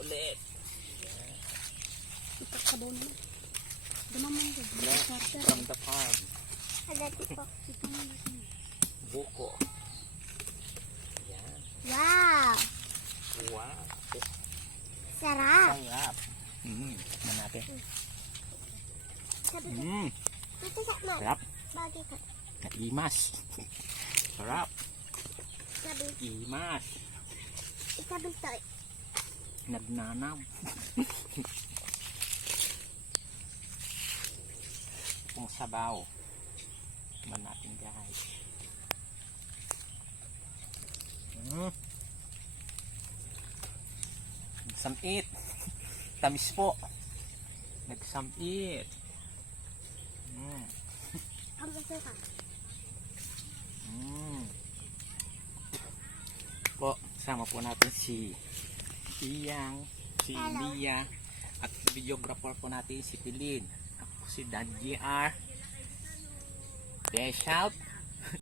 ulit. Ipakabaw naman. Dumaman ko. From the farm. Agad po. Buko. Yan. Wow! Wow. Sarap! Sarap. Tignan natin. Sabi ko, ito sa Sarap. bagay ka. Naimas. Sarap. Sabi, Imas. sabi ito. Nagnanam. Kung sabaw. Tignan natin guys. Nagsamit. Tamis po. Nagsamit. Ang gusto ka. Po, sama po natin si Iyang, si Hello. Mia, at videographer po natin si Pilin. Ako si Dan GR. Shout.